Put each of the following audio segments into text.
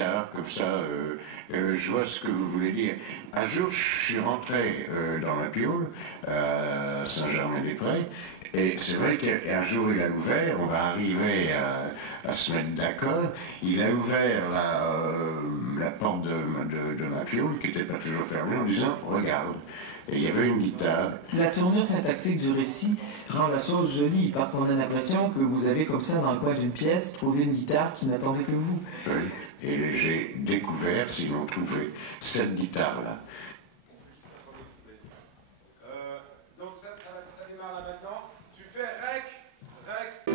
guitare, comme ça, je vois ce que vous voulez dire. Un jour, je suis rentré dans la Piole, à Saint-Germain-des-Prés, et c'est vrai qu'un jour il a ouvert, on va arriver à se mettre d'accord, il a ouvert la porte de ma Piole, qui n'était pas toujours fermée, en disant « Regarde ». Et il y avait une guitare. La tournure syntaxique du récit rend la chose jolie, parce qu'on a l'impression que vous avez comme ça dans le coin d'une pièce trouvé une guitare qui n'attendait que vous. Oui, et j'ai découvert, sinon trouvé, cette guitare-là. Donc ça démarre là maintenant. Tu fais rec, rec.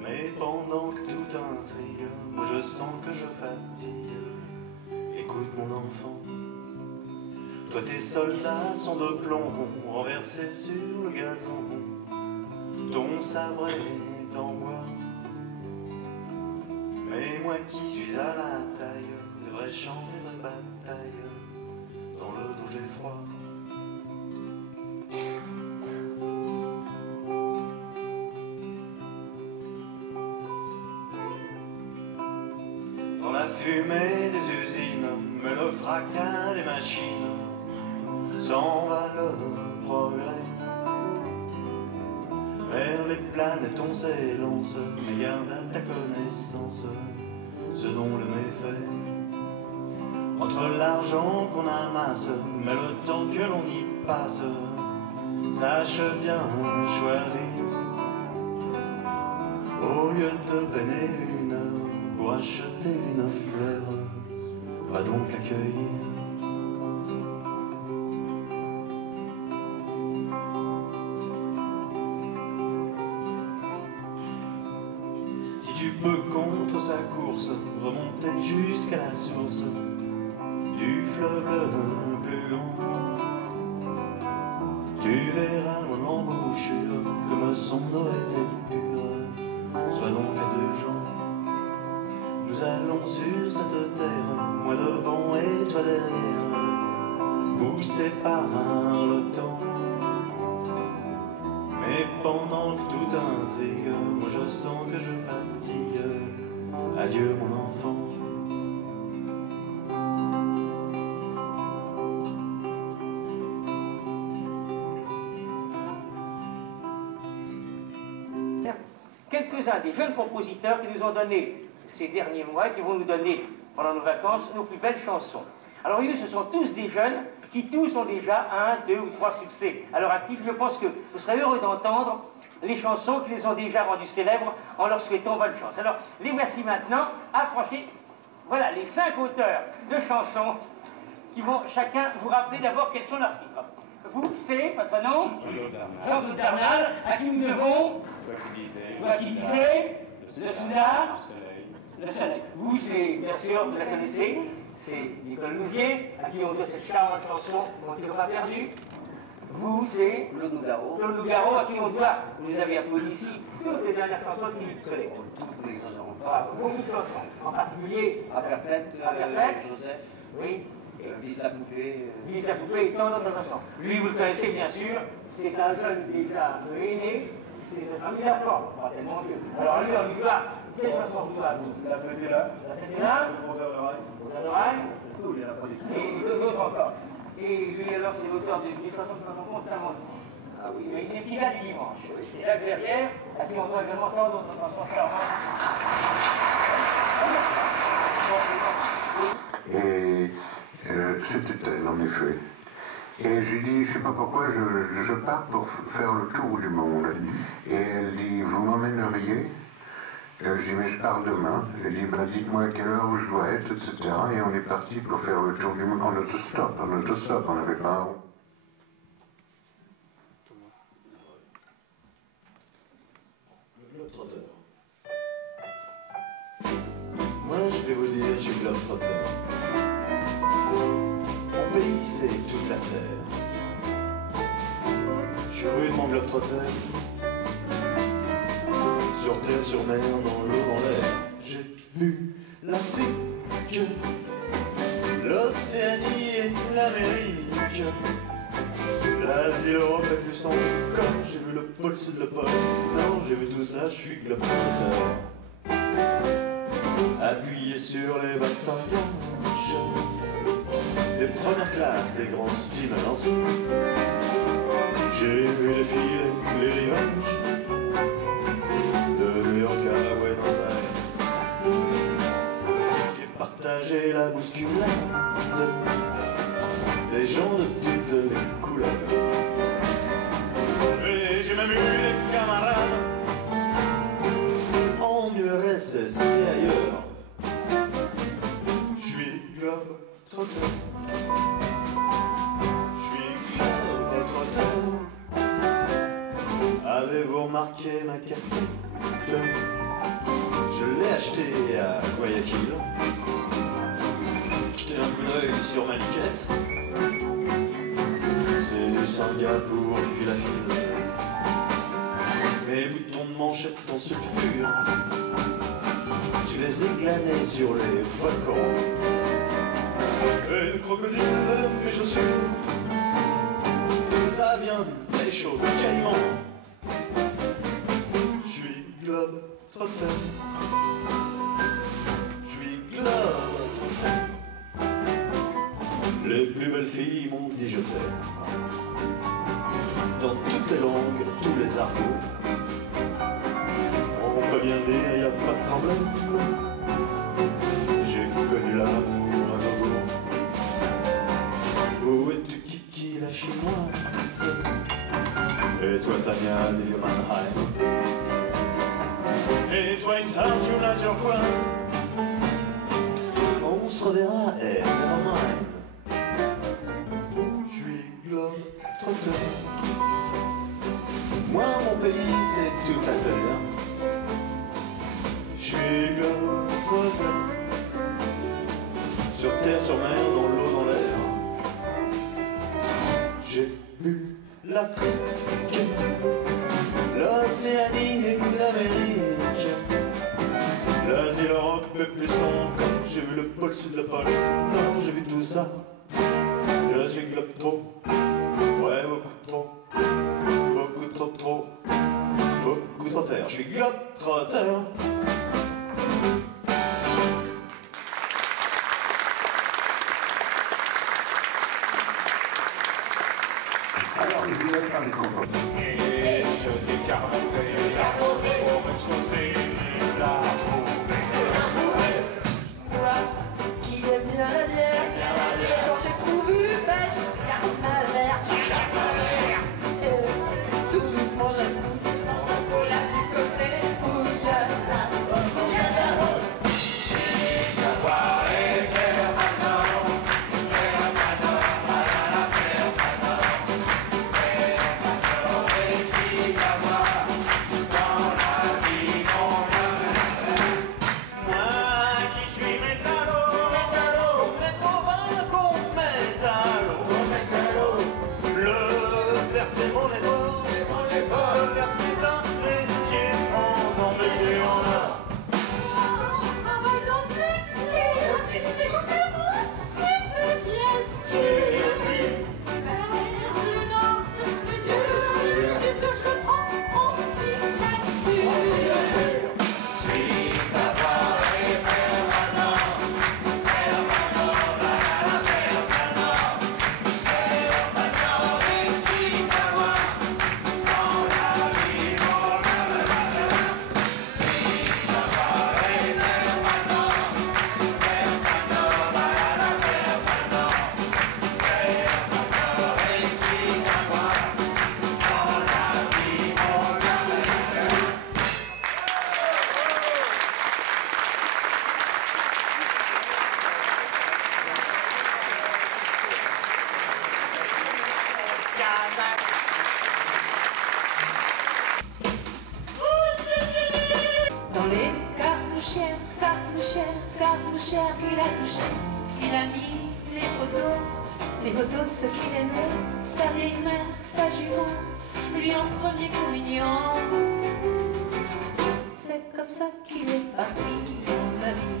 Mais pendant que tout intrigue, je sens que je fatigue. Écoute mon enfant, toi tes soldats sont de plomb renversés sur le gazon. Ton sabre est en bois, mais moi qui suis à la taille, des vrais champs, des vraies batailles, dans le dos j'ai froid. Dans la fumée des usines, mais le fracas des machines, s'en va le progrès. Vers les planètes on s'élance, mais garde à ta connaissance ce dont le méfait. Entre l'argent qu'on amasse, mais le temps que l'on y passe, sache bien choisir. Au lieu de peiner une heure pour acheter une fleur, va donc l'accueillir. Si tu peux contre sa course remonter jusqu'à la source du fleuve le plus grand, tu verras mon embouchure comme son eau était pure. Sois donc à deux jambes, nous allons sur cette terre, moi devant et toi derrière, poussés par le temps. Mais pendant que tout intrigue, moi je sens que je fatigue. Adieu mon enfant. Quelques-uns des jeunes compositeurs qui nous ont donné ces derniers mois, qui vont nous donner pendant nos vacances nos plus belles chansons. Alors oui, ce sont tous des jeunes qui tous ont déjà 1, 2 ou 3 succès à leur actif. Je pense que vous serez heureux d'entendre les chansons qui les ont déjà rendus célèbres en leur souhaitant bonne chance. Alors, les voici maintenant, approchez. Voilà les 5 auteurs de chansons qui vont chacun vous rappeler d'abord quels sont leurs titres. Vous, c'est votre nom? Jean-Claude Bernal, à qui nous devons Toi qui disais, le soudard, le soleil. Vous, c'est, bien sûr, vous la connaissez, c'est Nicole Louvier, à qui on doit cette charmante chanson Mon Tigre pas perdu. Vous, c'est Claude Nougaro. Claude Nougaro, à qui on doit, vous nous avez applaudi ici, toutes les dernières chansons de Philippe Soleil. Toutes les chansons. Beaucoup de chansons, en particulier À Perpète, Joseph. Oui. Lise la poupée. Lise la poupée et tant d'autres chansons. Lui, vous le connaissez bien sûr, c'est un jeune déjà un peu aîné, c'est notre ami Lafort, pas tellement vieux. Alors lui, on lui doit, quelle chanson vous doit vous? La fête est là. La fête est là, Le bordeur d'oreille. Aux oreilles, Tout, il y a la production. et d'autres encore. Et lui, alors, c'est l'auteur des chansons que nous entendons constamment ici. Ah oui. Mais il est fidèle du dimanche. C'est Jacques Verrière, à qui on doit également tant d'autres chansons charmantes. Et c'était elle, en effet. Et je lui dis, je sais pas pourquoi, je pars pour faire le tour du monde. Et elle dit, vous m'emmèneriez? Je dis, mais je pars demain. Elle dit, bah, dites-moi à quelle heure où je dois être, etc. Et on est parti pour faire le tour du monde en autostop. En autostop, on n'avait pas... Le globe-trotteur. Moi je vais vous dire, je suis globe-trotteur. Mon pays c'est toute la terre. Je suis rudement globe-trotteur. Sur terre, sur mer, dans l'eau, dans l'air. J'ai vu l'Afrique, l'Océanie et l'Amérique, l'Asie, l'Europe et du sang, comme j'ai vu vu le pôle sud, le pôle nord, j'ai vu tout ça, je suis globe-trotteur. Appuyé sur les basses blanches des premières classes, des grands styles à lancer. J'ai vu défiler les rivages de New York à Buenos Aires. J'ai partagé la bousculade des gens de toutes les couleurs. Et j'ai même eu des camarades en URSS et ailleurs. Je suis globe-trotteur. Je suis globe-trotteur. Avez-vous remarqué ma casquette? Je l'ai achetée à Guayaquil. Jetez un coup d'œil sur ma liquette. C'est du Singapour fil-à-fil. Mes boutons de manchette en sulfure, je les ai glanés sur les volcans. Et le crocodile de mes chaussures, ça vient du pécho de Caïman. Je suis globe-trotteur. Je suis globe-trotteur. Les plus belles filles m'ont dit je t'aime. Dans toutes les langues, tous les argots. On peut bien dire, y a pas de problème. J'ai connu l'amour à gogo. Où es-tu Kiki la chinoise? Et toi Tania de Mannheim? Et toi Insachu la turquoise? On se reverra, eh, never mind. Je suis globe-trotteur. Moi, mon pays, c'est toute la terre. Je suis globe-trotteur. Sur terre, sur mer, dans l'eau, dans l'air. J'ai vu l'Afrique, l'Océanie et l'Amérique, l'Asie, l'Europe et plus encore. J'ai vu le pôle sud, le pôle nord, j'ai vu tout ça. Je suis globe-trop, ouais, beaucoup trop. Beaucoup trop terre, je suis globe-trotteur. Alors, je voulais parler contre. Et je décarbotais, au rez-de-chaussée, la trouvé. Moi, qui aime bien la bière, quand j'ai trop bu, ben je garde ma verre. Tout doucement j'annonce, là du côté où il y a la rose. C'est savoir et permanent, réussi à voir dans la vie qu'on a. Moi qui suis métallo, métro, le faire c'est mon effort, le faire c'est un métier en or, métier en or. Je travaille dans le textile, si je m'écoute les mots, c'est bien. C'est bien fait. Vers le nord, ce serait dur, dès que je le prends, on filature. Suis savoir et permanent, réussi à voir dans la vie qu'on a. Suis savoir et permanent, réussi à voir dans la vie qu'on a. Dans les cartouchières qu'il a touchées, il a mis les photos de ceux qu'il aimait, sa vieille mère, sa jument, lui en premier communion. C'est comme ça qu'il est parti, mon ami,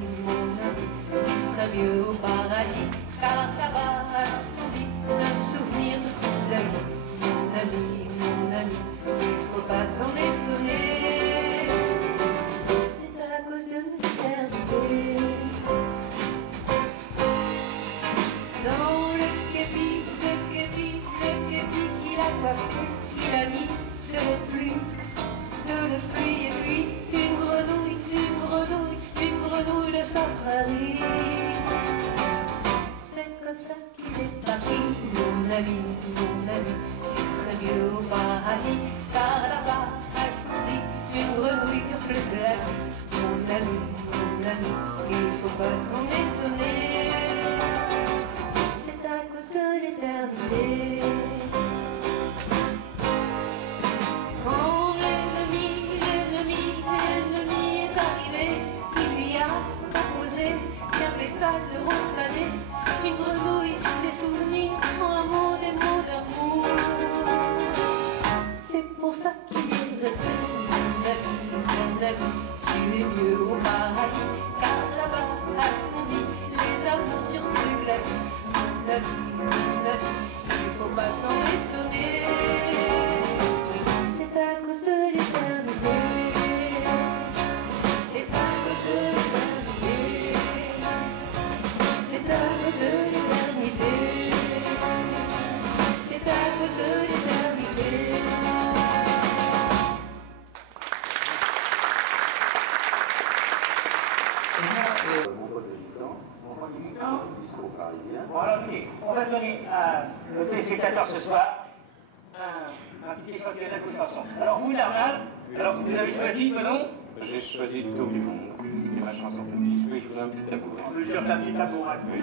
tu serais mieux au paradis, car la tabac a son lit, un souvenir de toute la vie, mon ami, mon ami, il faut pas s'en étonner. C'est à cause de l'éternité. Quand l'ennemi est arrivé, il lui a proposé qu'un pétale de rose fanée, une grenouille, des souvenirs, un mot, des mots d'amour. C'est pour ça qu'il est resté, mon ami, tu es mieux au paradis, car là-bas, à ce qu'on dit, les amours durent plus que la vie. Mon ami, il faut pas s'en étonner. C'est à cause de l'éternité. C'est à cause de l'éternité. C'est à cause de l'éternité. C'est à cause de l'éternité. Voilà, ok. On va donner à nos téléspectateurs ce soir un petit échantillonnage de chansons. Alors vous, Darnal, alors vous avez choisi le nom? J'ai choisi le tour du monde. C'est ma chanson petite. Oui, je voulais un petit tabouret. On cherche un petit tabouret. Oui.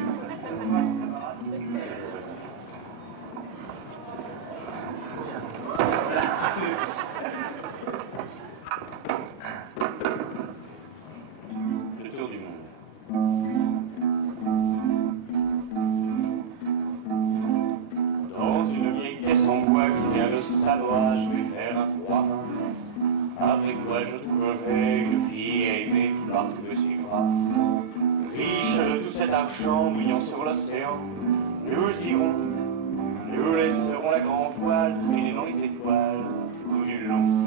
Le tour du monde. Dans une vieille caisse en bois qui vient de Savoie, je vais faire un 3 mains. Avec quoi je trouverai une fille aimée qui porte de ses bras. Riche de tout cet argent brillant sur l'océan, nous irons, nous laisserons la grande voile traîner dans les étoiles tout du long.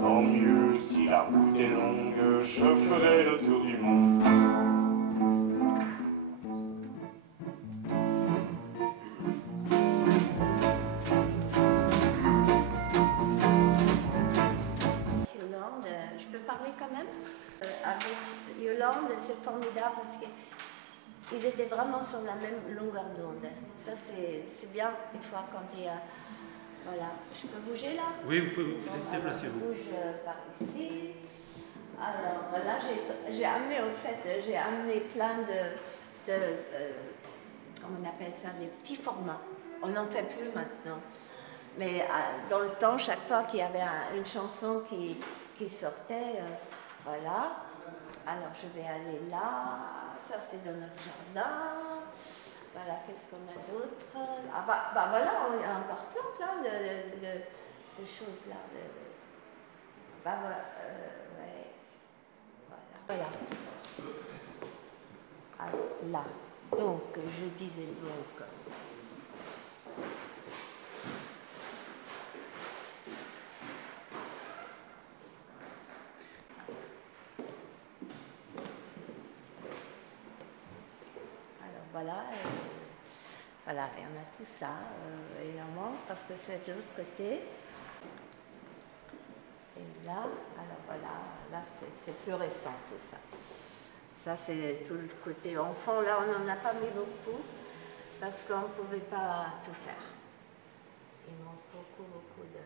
Tant mieux si la route est longue, je ferai le tour du monde. Je peux parler quand même avec Yolande, c'est formidable parce qu'ils étaient vraiment sur la même longueur d'onde. Ça, c'est bien, des fois, quand il y a... Voilà. Je peux bouger, là? Oui, vous pouvez vous déplacer, vous. Je bouge par ici. Alors, là, j'ai amené, au fait, j'ai amené plein de comment on appelle ça, des petits formats. On n'en fait plus maintenant. Mais dans le temps, chaque fois qu'il y avait une chanson qui sortait, voilà. Alors je vais aller là, ça c'est dans notre jardin. Voilà, qu'est-ce qu'on a d'autre? Ah bah voilà, on a encore plein de choses là. Bah voilà, ouais. Voilà. Alors là, donc je disais donc. Voilà, voilà, et on a tout ça, évidemment, parce que c'est de l'autre côté. Et là, alors voilà, là c'est plus récent tout ça. Ça c'est tout le côté enfant, là on n'en a pas mis beaucoup, parce qu'on ne pouvait pas tout faire. Il manque beaucoup de...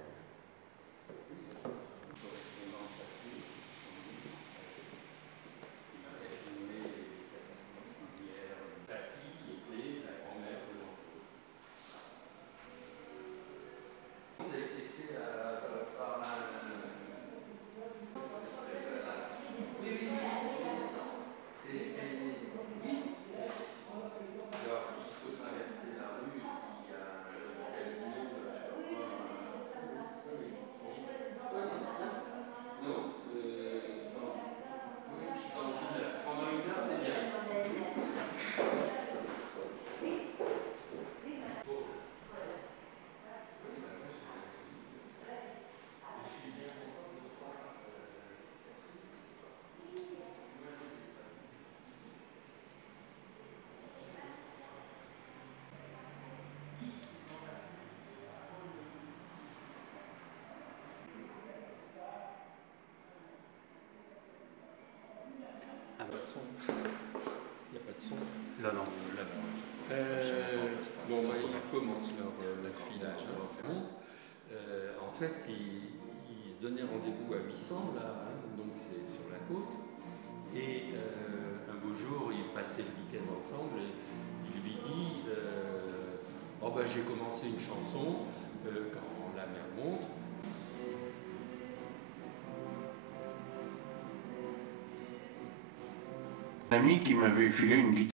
Pas de son. Il n'y a pas de son. Là, non. Là, Bon, ils commencent leur filage. En fait, ils se donnaient rendez-vous à 800, là, hein, donc c'est sur la côte. Et un beau jour, ils passaient le week-end ensemble et il lui dit oh ben, j'ai commencé une chanson quand la mer monte. Un ami qui m'avait filé une guitare.